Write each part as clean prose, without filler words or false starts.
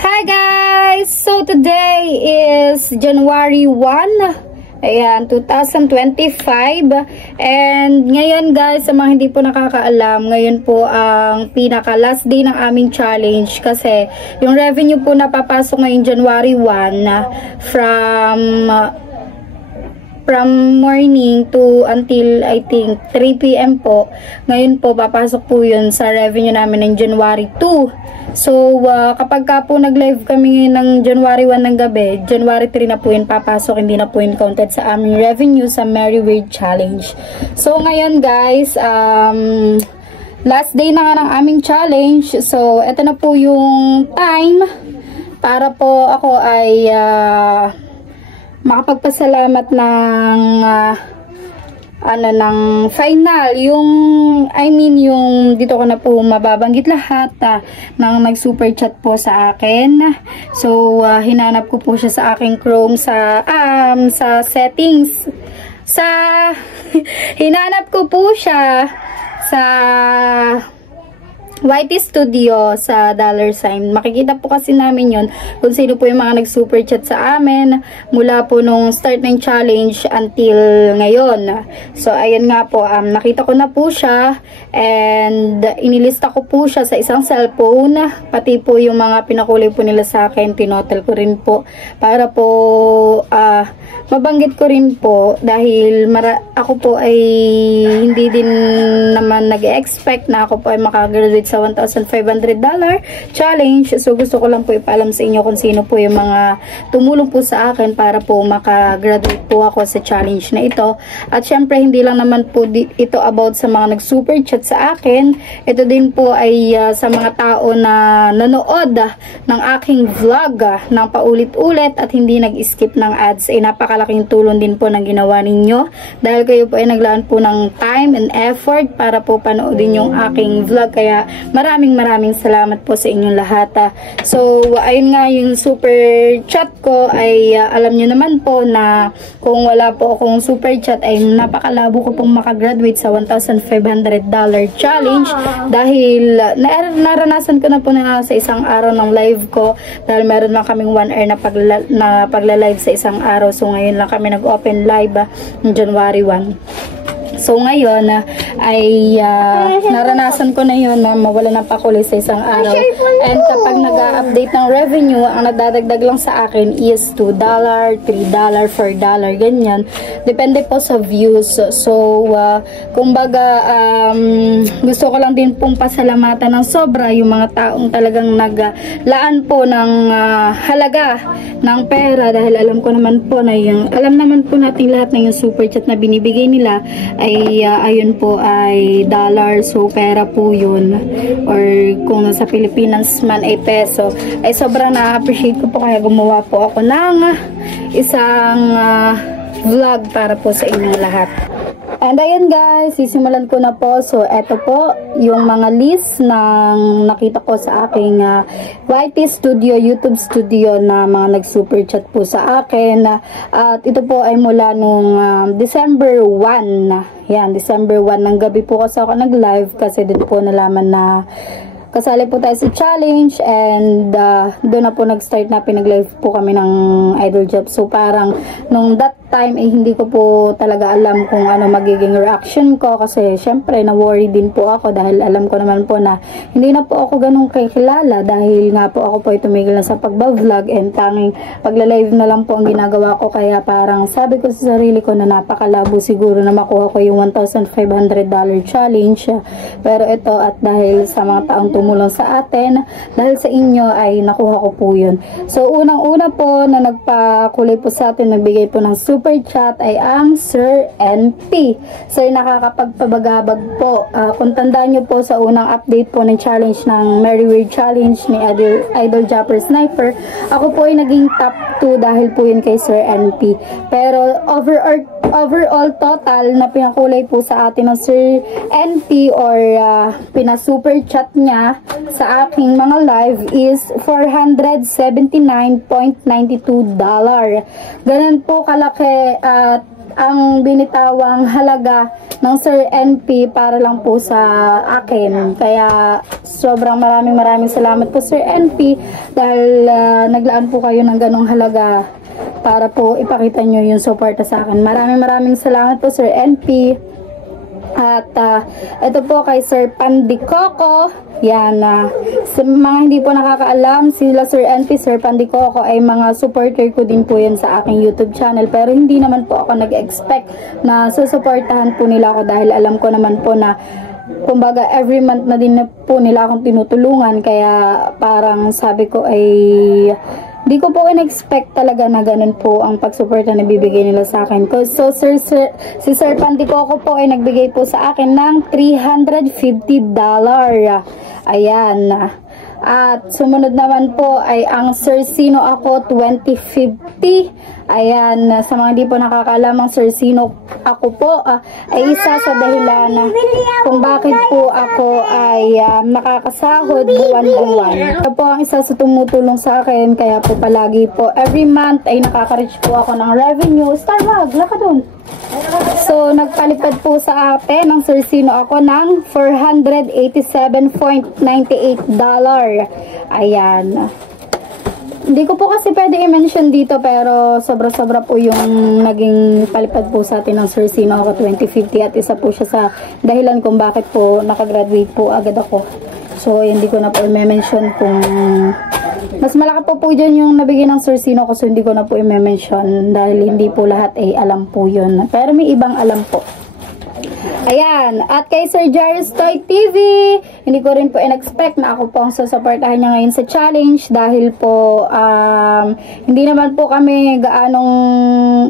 Hi guys! So today is January 1, ayan, 2025. And ngayon guys, sa mga hindi po nakakaalam, ngayon po ang pinaka last day ng aming challenge kasi yung revenue po napapasok ngayong January 1 from morning to until I think 3 PM po. Ngayon po papasok po yun sa revenue namin ng January 2. So kapag ka po nag-live kami ng January 1 ng gabi, January 3 na po yun papasok, hindi na po yun counted sa aming revenue sa Merry Weird Challenge. So ngayon guys, last day na nga ng aming challenge. So eto na po yung time para po ako ay makapagpasalamat ng ng final, yung dito ko na po mababanggit lahat ng nag-super chat po sa akin. So hinanap ko po siya sa aking Chrome sa settings. Hinanap ko po siya sa YT Studio sa $sign. Makikita po kasi namin yun kung sino po yung mga nag-super chat sa amin mula po nung start ng challenge until ngayon. So, ayan nga po, nakita ko na po siya and inilista ko po siya sa isang cellphone. Pati po yung mga pinakulay po nila sa akin, tinotel ko rin po para po mabanggit ko rin po dahil ako po ay hindi din naman nag-expect na ako po ay makagraduate sa $1,500 challenge. So gusto ko lang po ipaalam sa inyo kung sino po yung mga tumulong po sa akin para po makagraduate po ako sa challenge na ito. At syempre hindi lang naman po ito about sa mga nag-super chat sa akin. Ito din po ay sa mga tao na nanood ng aking vlog ng paulit-ulit at hindi nag-skip ng ads. Ay napakalaking tulong din po ng ginawa ninyo dahil kayo po ay naglaan po ng time and effort para po panoodin yung aking vlog. Kaya maraming salamat po sa inyong lahat. So ayun nga, yung super chat ko ay alam nyo naman po na kung wala po akong super chat ay napakalabo ko pong makagraduate sa $1,500 challenge dahil naranasan ko na po na sa isang araw ng live ko dahil meron lang kaming 1 hour na pagla-live sa isang araw. So ngayon lang kami nag-open live ng January 1. So ngayon ay naranasan ko na yun na mawala ng pakulay sa isang araw. And kapag nag-update ng revenue, ang nadadagdag lang sa akin is $2, $3, $4, ganyan. Depende po sa views. So kumbaga gusto ko lang din pong pasalamatan ng sobra yung mga taong talagang naglaan po ng halaga ng pera dahil alam ko naman po na alam naman po natin lahat na yung super chat na binibigay nila ay ayun po ay dollar, so pera po yun, or kung sa Pilipinas man ay peso. Ay sobrang na-appreciate ko po kaya gumawa po ako ng isang vlog para po sa inyong lahat. And ayun guys, sisimulan ko na po. So eto po yung mga list ng nakita ko sa aking YT Studio, YouTube Studio na mga nag-super chat po sa akin. At ito po ay mula nung December 1. Yan, December 1 ng gabi po kasi ako nag-live kasi dito po nalaman na kasali po tayo sa challenge and doon na po nag-start na pinag-live po kami ng Idol Job. So parang nung that time ay hindi ko po talaga alam kung ano magiging reaction ko kasi syempre na-worry din po ako dahil alam ko naman po na hindi na po ako ganun kakilala dahil nga po ako po ay tumigil na sa pagbablog and tanging pagla-live na lang po ang ginagawa ko. Kaya parang sabi ko sa sarili ko na napakalabo siguro na makuha ko yung $1,500 challenge. Pero ito, at dahil sa mga taong tumulong sa atin, dahil sa inyo ay nakuha ko po yun. So unang-una po na nagpakulay po sa atin, nagbigay po ng super chat ay ang Sir NP. Sir, nakakapagpabagabag po. Kung tandaan nyo po sa unang update po ng challenge ng Merry Weird Challenge ni Idol Japper Sniper, ako po ay naging top 2 dahil po yun kay Sir NP. Pero overall total na pinakulay po sa atin ng Sir NP or pinasuper chat niya sa aking mga live is $479.92. Ganun po kalaki at ang binitawang halaga ng Sir NP para lang po sa akin. Kaya sobrang maraming salamat po Sir NP dahil naglaan po kayo ng ganong halaga para po ipakita nyo yung suporta sa akin. Maraming salamat po Sir NP. At ito po kay Sir Pandicoco. Yan, sa mga hindi po nakakaalam, sila Sir NP, Sir Pandicoco ay mga supporter ko din po yan sa aking YouTube channel. Pero hindi naman po ako nag-expect na susuportahan po nila ako dahil alam ko naman po na kumbaga every month na din po nila akong tinutulungan. Kaya parang sabi ko ay di ko po in-expect talaga na ganun po ang pagsuporta na bibigay nila sa akin. So, si Sir Pandicoco po ay nagbigay po sa akin ng $350. Ayan. At sumunod naman po ay ang Sir Sino Ako 2050. Ayan, sa mga hindi po nakakaalam, ang Sir Sino Ako po ay isa sa dahilan kung bakit po ako ay nakakasahod buwan-buwan. Ito po ang isa sa tumutulong sa akin, kaya po palagi po every month ay nakaka-reach po ako ng revenue. Starbucks, laka dun. So, nagpalipad po sa atin ng Sir Sino Ako ng $487.98. Ayan. Hindi ko po kasi pwede i-mention dito pero sobra-sobra po yung naging palipad po sa atin ng Sir Sino Ako 2050 at isa po siya sa dahilan kung bakit po nakagraduate po agad ako. So, hindi ko na po i-mention kung mas malaki po dyan yung nabigyan ng Sir Sino Ako, so hindi ko na po i-mention dahil hindi po lahat ay alam po yun. Pero may ibang alam po. Ayan, at kay Sir Jairus Toy TV, hindi ko rin po in-expect na ako po ang susuportahan niya ngayon sa challenge dahil po hindi naman po kami gaanong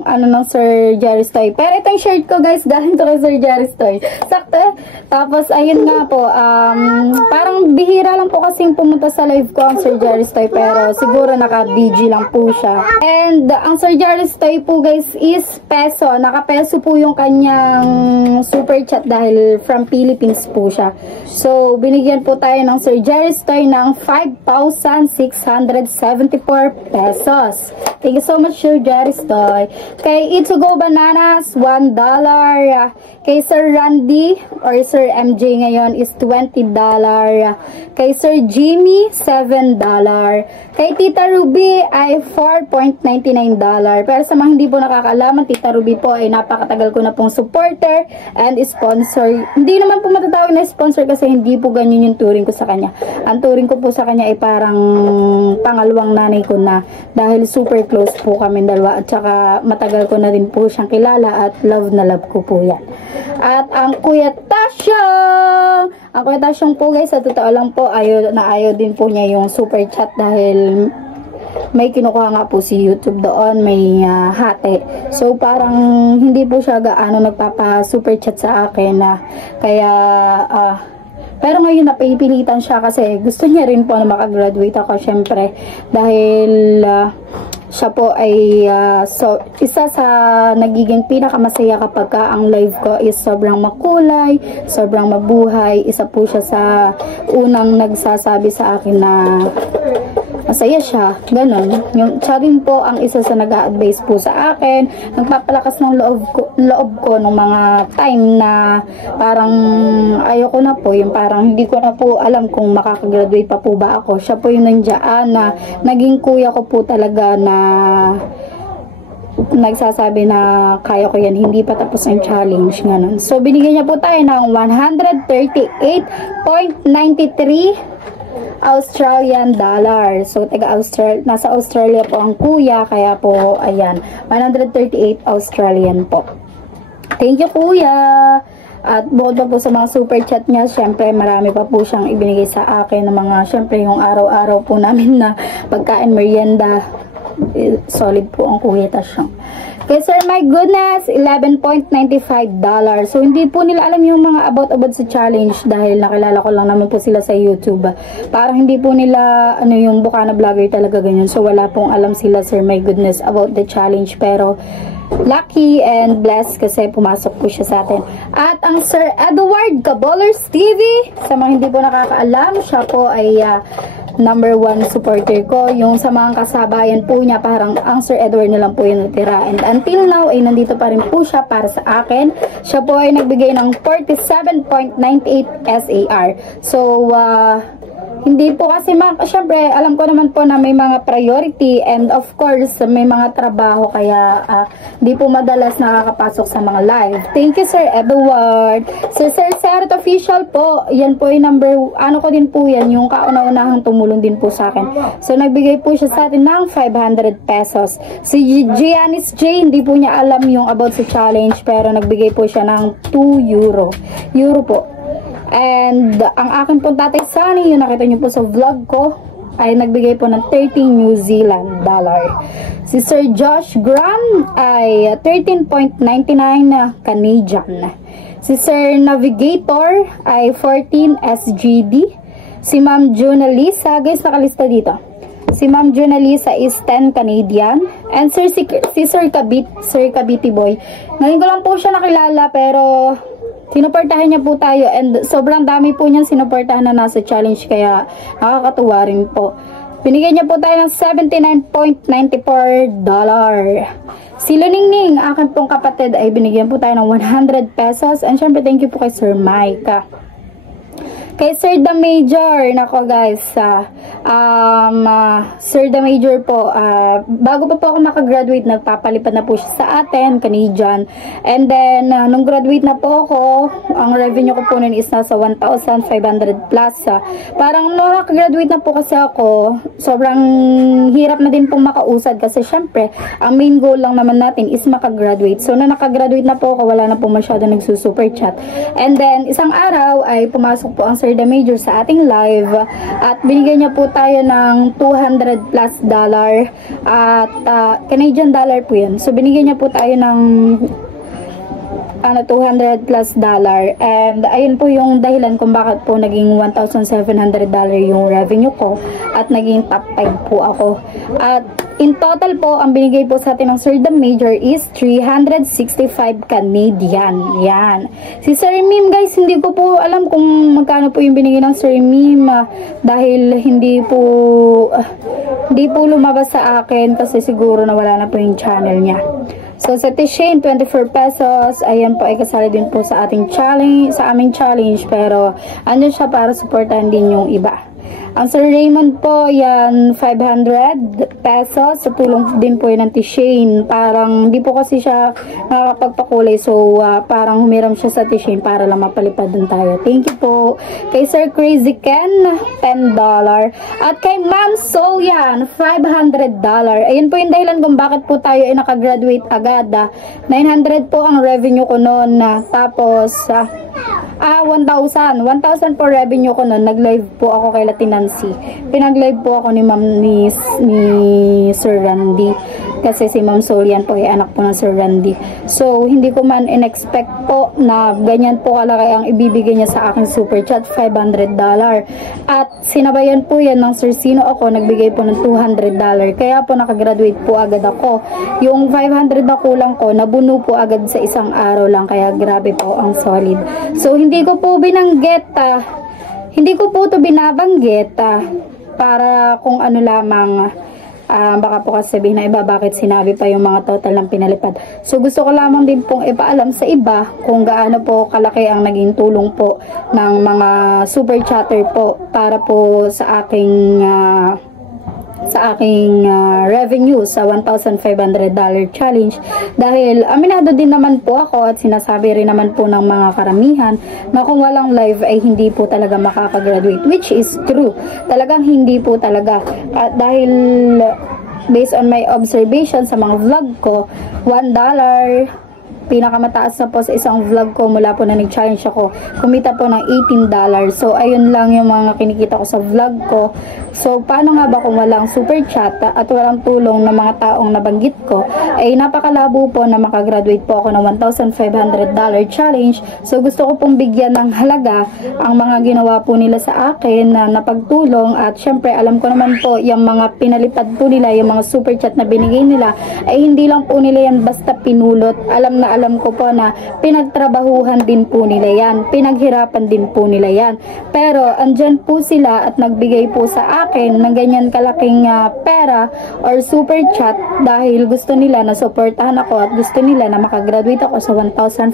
ng Sir Jairus Toy. Pero itong shirt ko guys, galing to kay Sir Jairus Toy. Sakto eh. Tapos ayun nga po, parang bihira lang po kasing pumunta sa live ko ang Sir Jairus Toy, pero siguro naka-BG lang po siya. And ang Sir Jairus Toy po guys is peso. Naka-peso po yung kanyang super chat dahil from Philippines po siya. So, binigyan po tayo ng Sir Jairus Toy ng 5,674 pesos. Thank you so much, Sir Jairus Toy. Kay Itsugo Bananas, $1. Kay Sir Randy or Sir MJ ngayon is $20. Kay Sir Jimmy, $7. Kay Tita Ruby ay $4.99. Pero sa mga hindi po nakakaalaman, Tita Ruby po ay napakatagal ko na pong supporter and sponsor. Hindi naman po matatawag na sponsor kasi hindi po ganyan yung turing ko sa kanya. Ang turing ko po sa kanya ay parang pangalawang nanay ko na dahil super close po kami dalawa at saka matagal ko na din po siyang kilala at love na love ko po yan. At ang Kuya Tasyong! Ang Kuya Tasyong po guys, sa totoo lang po, ayaw din po niya yung super chat dahil may kinukuha nga po si YouTube doon, may hati. So parang hindi po siya gaano nagpapa super chat sa akin na kaya pero ngayon napipilitan siya kasi gusto niya rin po na makagraduate ako syempre dahil siya po ay isa sa nagiging pinakamasaya kapag ang live ko is sobrang makulay, sobrang mabuhay. Isa po siya sa unang nagsasabi sa akin na masaya siya, ganun. Siya rin po ang isa sa nag-a-advise po sa akin, nagpapalakas ng loob ko nung mga time na parang ayoko na po, yung parang hindi ko na po alam kung makakagraduate pa po ba ako. Siya po yung nandiyan na naging kuya ko po talaga na nagsasabi na kaya ko yan, hindi pa tapos ang challenge, ganun. So, binigyan niya po tayo ng 138.93 Australian dollar. So, nasa Australia po ang kuya, kaya po, ayan, 138 Australian po. Thank you, kuya! At bukod pa po sa mga super chat niya, syempre marami pa po siyang ibinigay sa akin ng mga, syempre yung araw-araw po namin na pagkain, merienda. Solid po ang Kuya Tasyong. Kay Sir My Goodness, $11.95. So, hindi po nila alam yung mga about sa challenge dahil nakilala ko lang naman po sila sa YouTube. Parang hindi po nila, yung Bukana vlogger talaga ganyan. So, wala pong alam sila, Sir My Goodness, about the challenge. Pero, lucky and blessed kasi pumasok po siya sa atin. At ang Sir Edward Cabolers TV, sa mga hindi po nakakaalam, siya po ay number 1 supporter ko. Yung sa mga kasabayan po niya, parang ang Sir Edward na lang po yung natira. And until now ay nandito pa rin po siya para sa akin. Siya po ay nagbigay ng 47.98 SAR. So, hindi po kasi, syempre, alam ko naman po na may mga priority and of course, may mga trabaho kaya hindi po madalas nakakapasok sa mga live. Thank you, Sir Edward. Sir Seret Official po, yan po yung ano ko din po yan, yung kauna-unahang tumulong din po sa akin. So, nagbigay po siya sa atin ng 500 pesos. Si Giannis J, hindi po niya alam yung about sa challenge, pero nagbigay po siya ng 2 euro. Euro po. And ang akin pong Tatay Sunny, yung nakita nyo po sa vlog ko, ay nagbigay po ng 13 New Zealand dollar. Si Sir Josh Graham ay 13.99 Canadian. Si Sir Navigator ay 14 SGD. Si Ma'am Junalisa, guys, nakalista dito. Si Ma'am Junalisa is 10 Canadian. And si Sir Kabiti Boy. Ngayon ko lang po siya nakilala, pero sinuportahan niya po tayo and sobrang dami po niyang sinuportahan na nasa challenge kaya nakakatuwa rin po. Binigyan niya po tayo ng $79.94. Si Luningning, akin pong kapatid, ay binigyan po tayo ng 100 pesos. And syempre, thank you po kay Sir Mike. Kay Sir The Major, nako guys, Sir The Major po, bago pa po ako makagraduate, nagpapalipad na po siya sa atin, Canadian. And then, nung graduate na po ako, ang revenue ko po nun is nasa 1,500 plus. Parang nung nakagraduate na po kasi ako, sobrang hirap na din pong makausad kasi syempre, ang main goal lang naman natin is makagraduate. So, nung nakagraduate na po ako, wala na po masyado nagsusuper chat. And then, isang araw ay pumasok po ang Sir The Major sa ating live at binigyan niya po tayo ng 200 plus dollar at Canadian dollar po yun. So binigyan niya po tayo ng 200 plus dollar and ayun po yung dahilan kung bakit po naging $1,700 yung revenue ko at naging top 5 po ako. At in total po, ang binigay po sa atin ng Sir The Major is 365 Canadian. Yan. Si Sir Mim, guys, hindi ko po alam kung magkano po yung binigay ng Sir Mim dahil hindi po lumabas sa akin kasi siguro nawala na po yung channel niya. So, sa T-Shane, 24 pesos. Ayan po, ay kasali din po sa ating challenge, sa aming challenge. Pero, andyan siya para supportan din yung iba. Ang Sir Raymond po, yan, 500 pesos. Sa tulong din po yun ng T-Shane. Parang, hindi po kasi siya nakakapagpakulay. So, parang humiram siya sa T-Shane para lang mapalipad din tayo. Thank you po. Kay Sir Crazy Ken, $10. At kay Ma'am Soul, yan, $500. Ayun po yung dahilan kung bakit po tayo ay nakagraduate agad. 900 po ang revenue ko noon. Tapos, 1,000 po revenue ko noon. Nag-live po ako kay Latinancy. Pinag-live po ako ni Ma'am ni Sir Randy. Kasi si Ma'am Soul yan po ay anak po ng Sir Randy. So, hindi ko man in-expect po na ganyan po kalaki ang ibibigay niya sa aking super chat, $500. At sinabayan po yan ng Sir Sino ako, nagbigay po ng $200. Kaya po nakagraduate po agad ako. Yung 500 na kulang ko, nabuno po agad sa isang araw lang. Kaya grabe po ang solid. So, hindi ko po binanggit, hindi ko po ito binabanggit para kung ano lamang, baka po kasi sabihin na iba bakit sinabi pa yung mga total ng pinalipad. So gusto ko lamang din pong ipaalam sa iba kung gaano po kalaki ang naging tulong po ng mga super chatter po para po sa aking revenue sa $1,500 challenge. Dahil aminado din naman po ako at sinasabi rin naman po ng mga karamihan na kung walang live ay hindi po talaga makakagraduate, which is true. Talagang hindi po talaga. At dahil based on my observation sa mga vlog ko, $1 pinakamataas na po sa isang vlog ko mula po na nag-challenge ako, kumita po ng $18. So, ayun lang yung mga kinikita ko sa vlog ko. So, paano nga ba kung walang super chat at walang tulong ng mga taong nabanggit ko, ay napakalabo po na makagraduate po ako ng $1,500 challenge. So, gusto ko pong bigyan ng halaga ang mga ginawa po nila sa akin na napagtulong at syempre, alam ko naman po, yung mga pinalipad po nila, yung mga super chat na binigay nila, ay hindi lang po nila yan basta pinulot. Alam na alam ko po na pinagtrabahuhan din po nila yan, pinaghirapan din po nila yan. Pero andyan po sila at nagbigay po sa akin ng ganyan kalaking pera or super chat dahil gusto nila na supportahan ako at gusto nila na makagraduate ako sa $1,500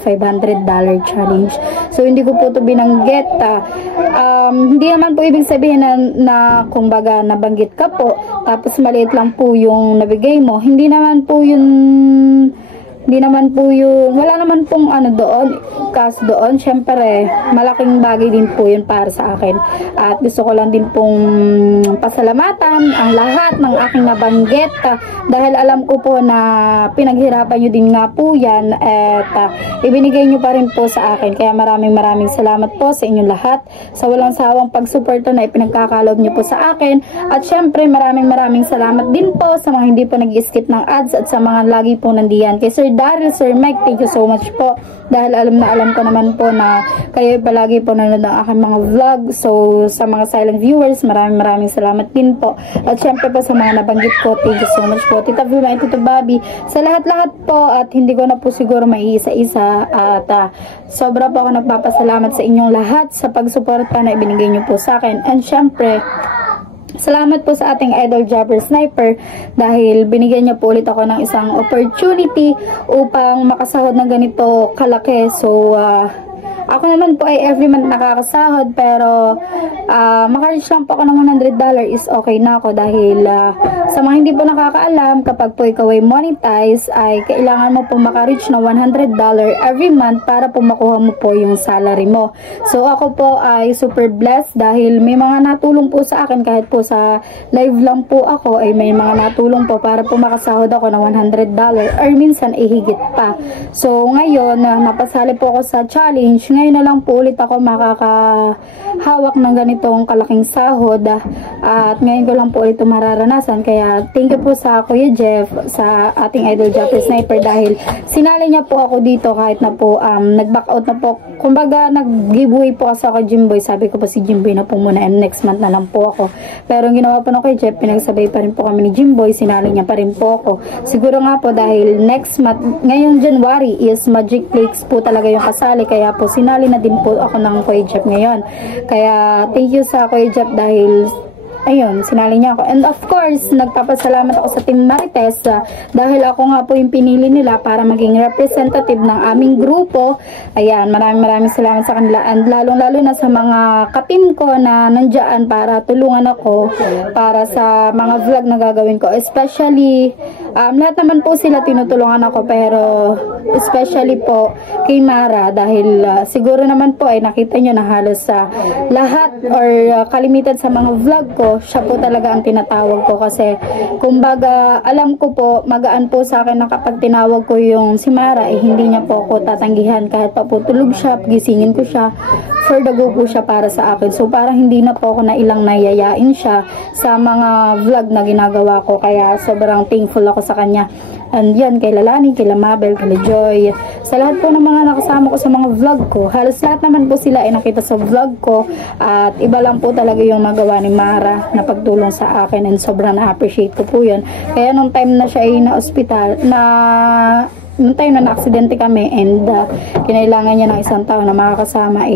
challenge. So hindi ko po to binanggit. Hindi naman po ibig sabihin na kumbaga nabanggit ka po tapos maliit lang po yung nabigay mo. Hindi naman po yun, wala naman pong ano doon, kaso doon, syempre, malaking bagay din po yun para sa akin. At gusto ko lang din pong pasalamatan ang lahat ng aking nabanggit dahil alam ko po na pinaghirapan nyo din nga po yan at ibinigay nyo pa rin po sa akin. Kaya maraming salamat po sa inyong lahat sa walang sawang pagsuporta na ipinagkakalob nyo po sa akin. At syempre, maraming salamat din po sa mga hindi po nag-skip ng ads at sa mga lagi po nandiyan. Kay Sir Daryl, Sir Mike, thank you so much po dahil alam ko naman po na kayo palagi po nanonood ng aking mga vlog. So sa mga silent viewers, maraming salamat din po. At syempre po sa mga nabanggit ko, thank you so much po Tita Vilma at Tito Bobby, sa lahat po at hindi ko na po siguro maiisa-isa at sobra po ako nagpapasalamat sa inyong lahat sa pagsuporta na ibinigay nyo po sa akin. And syempre, salamat po sa ating idol Jobber Sniper dahil binigyan niya po ulit ako ng isang opportunity upang makasahod ng ganito kalaki. So ako naman po ay every month nakakasahod pero makareach lang po ako ng $100 is okay na ako dahil sa mga hindi po nakakaalam, kapag po ikaw ay monetize ay kailangan mo po makareach ng $100 every month para po makuha mo po yung salary mo. So ako po ay super blessed dahil may mga natulong po sa akin kahit po sa live lang po ako ay may mga natulong po para po makasahod ako ng $100 or minsan ay higit pa. So ngayon napasali po ako sa challenge. Ngayon na lang po ulit ako makakahawak ng ganitong kalaking sahod at ngayon ko lang po ulit mararanasan. Kaya thank you po sa Kuya Jeff, sa ating idol Jobber Sniper dahil sinali niya po ako dito kahit na po nag-back out na po. Kumbaga nag-giveaway po kasi ako Jimboy. Sabi ko po si Jimboy na po muna and next month na lang po ako. Pero ang ginawa po na kay Jeff, pinagsabay pa rin po kami ni Jimboy. Sinali niya pa rin po ako. Siguro nga po dahil next month, ngayong January is Magic Flakes po talaga yung kasali. Kaya po sinali na din po ako ng Kuya Jeff ngayon. Kaya thank you sa Kuya Jeff dahil ayun, sinali niya ako. And of course, nagpapasalamat ako sa Team Marites dahil ako nga po yung pinili nila para maging representative ng aming grupo. Ayan, maraming salamat sa kanila. And lalong-lalo na sa mga ka-team ko na nandyan para tulungan ako para sa mga vlog na gagawin ko. Especially, lahat naman po sila tinutulungan ako pero especially po kay Mara dahil siguro naman po ay nakita nyo na halos sa lahat or kalimitan sa mga vlog ko, siya po talaga ang tinatawag ko kasi kumbaga alam ko po magaan po sa akin na kapag tinawag ko yung si Mara hindi niya po ako tatanggihan kahit pa po tulog siya, gisingin ko siya, for the go po siya para sa akin. So parang hindi na po ako na ilang nayayain siya sa mga vlog na ginagawa ko kaya sobrang thankful ako sa kanya. And yan, kay Lalani, kay Lamabel, kay Joy, sa lahat po ng mga nakasama ko sa mga vlog ko. Halos lahat naman po sila ay nakita sa vlog ko at iba lang po talaga yung magawa ni Mara na pagtulong sa akin and sobrang na-appreciate ko po yun. Kaya nung time na siya ay na-hospital, nung time na na-aksidente kami and kinailangan niya ng isang tao na makakasama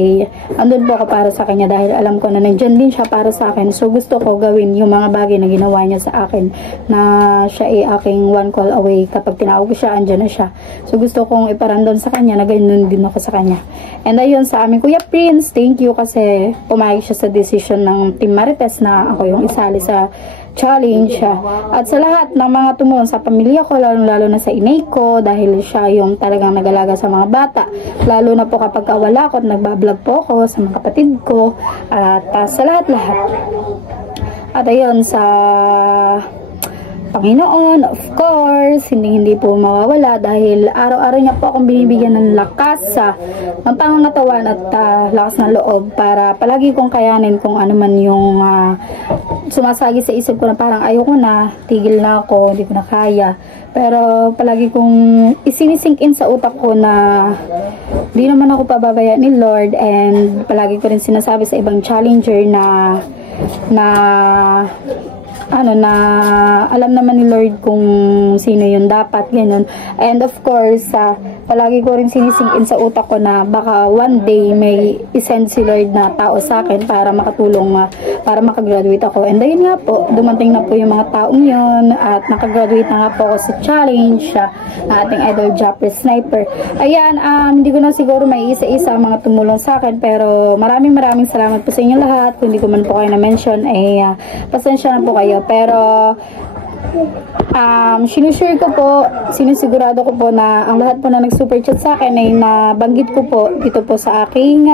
andun po ako para sa kanya dahil alam ko na nandyan din siya para sa akin. So gusto ko gawin yung mga bagay na ginawa niya sa akin na siya ay aking one call away. Kapag tinawag ko siya, andyan na siya. So gusto kong iparandon sa kanya na ganyan din ako sa kanya. And ayun, sa aming Kuya Prince, thank you kasi pumayag siya sa decision ng Team Marites na ako yung isali sa challenge. At sa lahat ng mga tumulong sa pamilya ko, lalo na sa inay ko dahil siya yung talagang nag-alaga sa mga bata, lalo na po kapag wala ko at nagbablog po ako sa mga kapatid ko at sa lahat. At ayun, sa Panginoon, of course, hindi po mawawala dahil araw-araw niya po akong binibigyan ng lakas ng pangangatawan at lakas ng loob para palagi kong kayanin kung ano man yung sumasagi sa isip ko na parang ayoko na, tigil na ako, hindi ko na kaya. Pero palagi kong isinisink in sa utak ko na di naman ako pababayaan ni Lord and palagi ko rin sinasabi sa ibang challenger na ano na alam naman ni Lord kung sino yun dapat, ganun. And of course, palagi ko rin sinisingin sa utak ko na baka one day may isend si Lord na tao sa akin para makatulong, para makagraduate ako. And ayun nga po, dumating na po yung mga taong yun at nakagraduate na nga po ako sa challenge na ating idol Japper Sniper. Ayan, hindi ko na siguro may isa-isa ang mga tumulong sa akin, pero maraming salamat po sa inyo lahat. Kung hindi ko man po kayo na-mention, pasensya na po kayo. Pero sinishare ko po, sinisigurado ko po na ang lahat po na nag-super chat sa akin ay nabanggit ko po dito po sa aking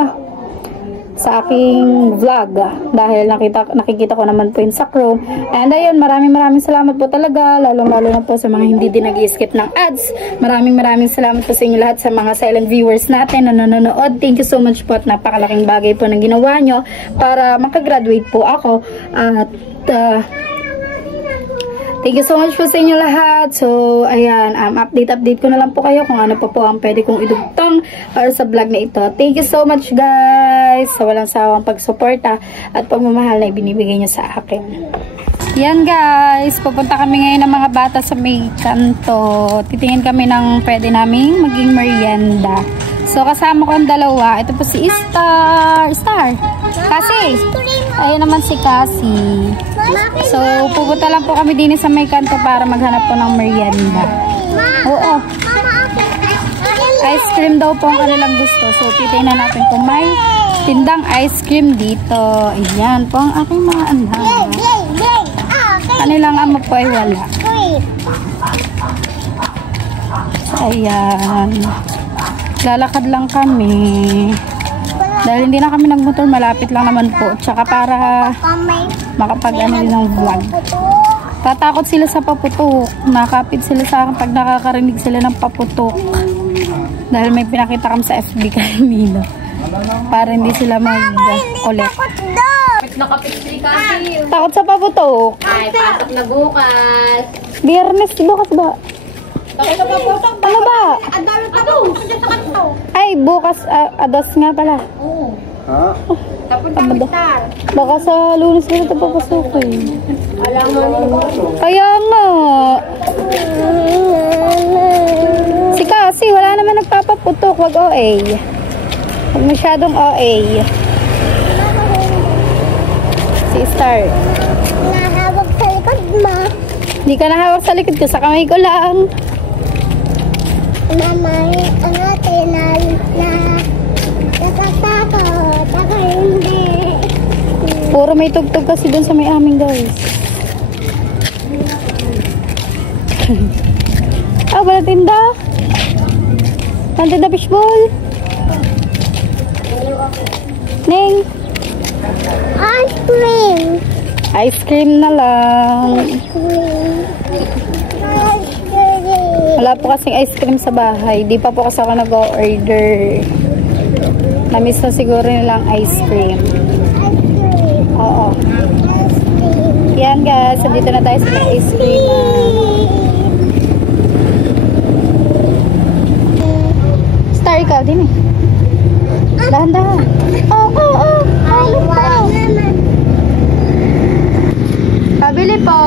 vlog, dahil nakikita ko naman po yun sa Chrome. And ayun, maraming salamat po talaga, lalong-lalo na po sa mga hindi din nag-i-skip ng ads. Maraming salamat po sa inyo lahat, sa mga silent viewers natin na nanonood. Thank you so much po at napakalaking bagay po na ginawa nyo para makagraduate po ako. At thank you so much po sa inyo lahat. So, ayan, update ko na lang po kayo kung ano pa po ang pwede kong idugtong or sa vlog na ito. Thank you so much guys sa walang sawang pagsuporta at pagmamahal na ibinibigay niyo sa akin. Yan guys, pupunta kami ngayon ng mga bata sa may kanto. Titingin kami ng pwede naming maging merienda. So, kasama ko ang dalawa. Ito po si Star. Cassie. Ayan naman si Cassie. So, pupunta lang po kami din sa may kanto para maghanap po ng merienda. Oo. Ice cream daw po ang kanilang gusto. So, titingnan natin kung may tindang ice cream dito. Ayan po ang aking mga anak. Kanilang ama po ay wala. So, ayan. Lalakad lang kami. Dahil hindi na kami nagmotor, malapit lang naman po. Tsaka para makapag-ano din ng vlog. Tatakot sila sa paputok. Nakapit sila sa akin pag nakakarinig sila ng paputok. Dahil may pinakita kami sa FB kanina. Para hindi sila mag-ulit. Nakapit kasi. Takot sa paputok. Ay, pasok na bukas. Biyernes, bukas ba? Ano ba? Ay, bukas, adas nga pala. Oo. Ha? Tapos na Star. Baka sa Lunes na ito papasukin. Alam mo. Kaya nga. Si Cassie, wala naman nagpapaputok. Wag OA. Wag masyadong OA. Si Star. Nahawak sa likod mo. Hindi ka nahawak sa likod ko. Sa kamay ko lang. Mama, ang atin na nakatakot. Ako hindi. Puro may tugtog kasi dun sa may amin guys. Wala tinda. Wala tinda fishball. Ning. Ice cream. Ice cream na lang. Ice cream. Wala po kasing ice cream sa bahay. Di pa po kasi ako nag-order. Namiss na siguro nilang ice cream. Oo. Yan guys, dito na tayo sa ice cream. Star, ikaw din eh. Dahan-dahan. Oh. Ano pa? Pabili po.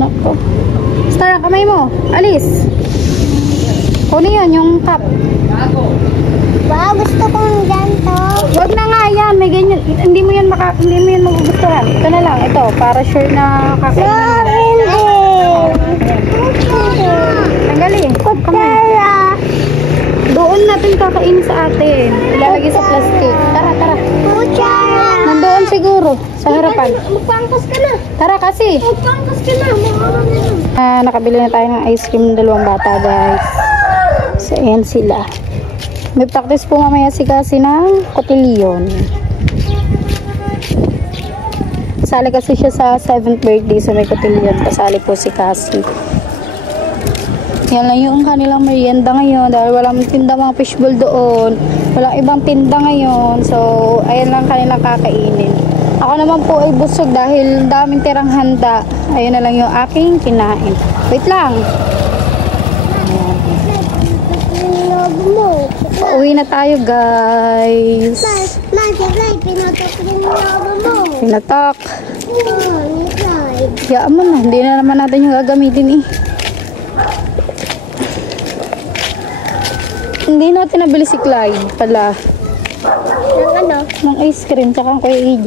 Nako. Star, ang kamay mo. Alis. Kunin yan, yung cup. Wow, gusto kong ganito. Huwag na nga yan. May ganyan. Hindi mo yan magugustuhan. Ito na lang. Ito. Para sure na kakainin mo. Tanggalin. Kutsara. Doon natin kakainin sa atin. Ilalagay sa plastic. Tara. Kutsara. Nandoon siguro. Sa harapan. Magpangkas ka na. Tara kasi. Magpangkas ka na. Nakabili na tayo ng ice cream ng dalawang bata guys. So ayan sila. May practice po mamaya si Cassie ng cotillion. Sali kasi siya sa 7th birthday, so may cotillion. Kasali po si Cassie. Yan lang yung kanilang merienda ngayon dahil walang tinda mga fishbowl doon. Walang ibang tinda ngayon. So ayan lang kanilang kakainin. Ako naman po ay busog dahil daming tirang handa. Ayun na lang yung aking kinain. Wait lang. Pauwi na tayo guys. Pinatok yung lobo mo. Pinatok. Mommy Clyde. Hayaan mo na. Hindi na naman natin yung gagamitin eh. Hindi natin nabili si Clyde pala. Ng ano? Ng ice cream. Tsaka ang Kuya AJ.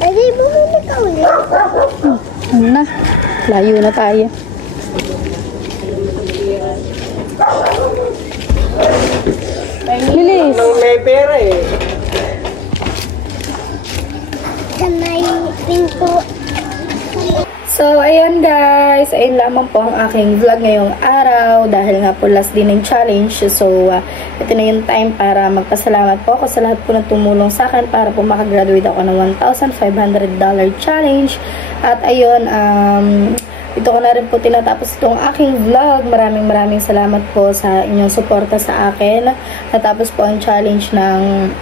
Ay, di bumili ka ulit. Ano na? Layo na tayo. Bilis. May pera eh. Sa may pinto. So, ayan guys. Ayun lamang po ang aking vlog ngayong araw. Dahil nga po last din ng challenge. So, ito na yung time para magpasalamat po ako sa lahat po na tumulong sa akin para po makagraduate ako ng $1,500 challenge. At ayun, ito ko na rin po tinatapos itong aking vlog. Maraming salamat po sa inyong suporta sa akin. Natapos po ang challenge ng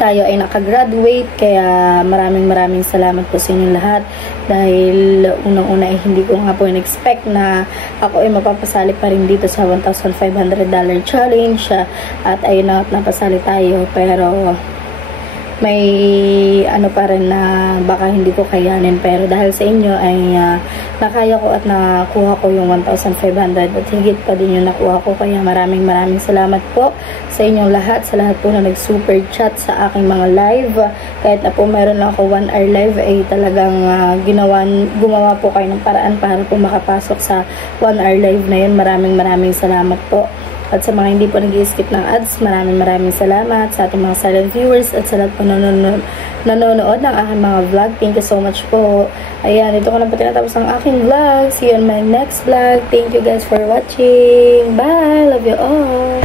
tayo ay nakagraduate. Kaya maraming salamat po sa inyong lahat. Dahil unang-una ay hindi ko nga po in-expect na ako ay mapapasali pa rin dito sa $1,500 challenge. At ayun na, napasali tayo. Pero may ano pa rin na baka hindi ko kayanin, pero dahil sa inyo ay nakaya ko at nakuha ko yung 1,500 at higit pa din yung nakuha ko. Kaya maraming salamat po sa inyong lahat, sa lahat po na nag-super chat sa aking mga live. Kahit na po meron lang ako 1 hour live, ay talagang gumawa po kayo ng paraan para po makapasok sa 1 hour live na yun. Maraming salamat po. At sa mga hindi po nag-i-skip ng ads, maraming salamat sa ating mga silent viewers at sa lahat po nanonood ng aking mga vlog. Thank you so much po. Ayan, ito ko na po tinatapos ang aking vlog. See you on my next vlog. Thank you guys for watching. Bye! Love you all!